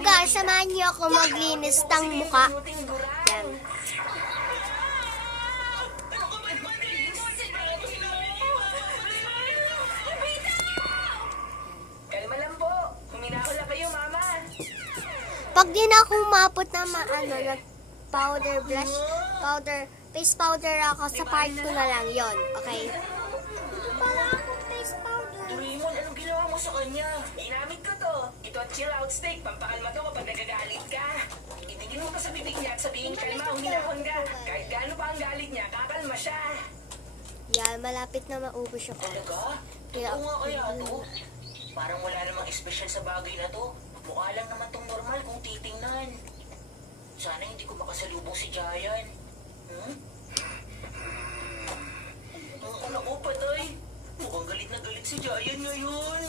guys, samahan niyo ako maglinis ng muka. Yan. Kalma lang po. Huminahon lang kayo, mama. Pag di na ako umabot na powder blush, face powder ako sa part ko na lang yon, okay? Para ako face powder. Doraemon, anong ginawa mo sa kanya? Ginamit ko to. Ito at chill out steak. Pampakalma to kapag nagagalit ka. Itigin mo to sa bibig niya at sabihin, kalma, huminahon ka. Kahit gaano pa ang galit niya, kakalma siya. Yan, malapit na maubos ako. Talaga? Kaya, Oo nga kaya to. Parang wala namang espesyal sa bagay na to. Mukha lang naman tong normal kung titingnan. Sana hindi ko makasalubong si Giant. Ang anak ko, patay. Mukhang galit na galit si Giant ngayon.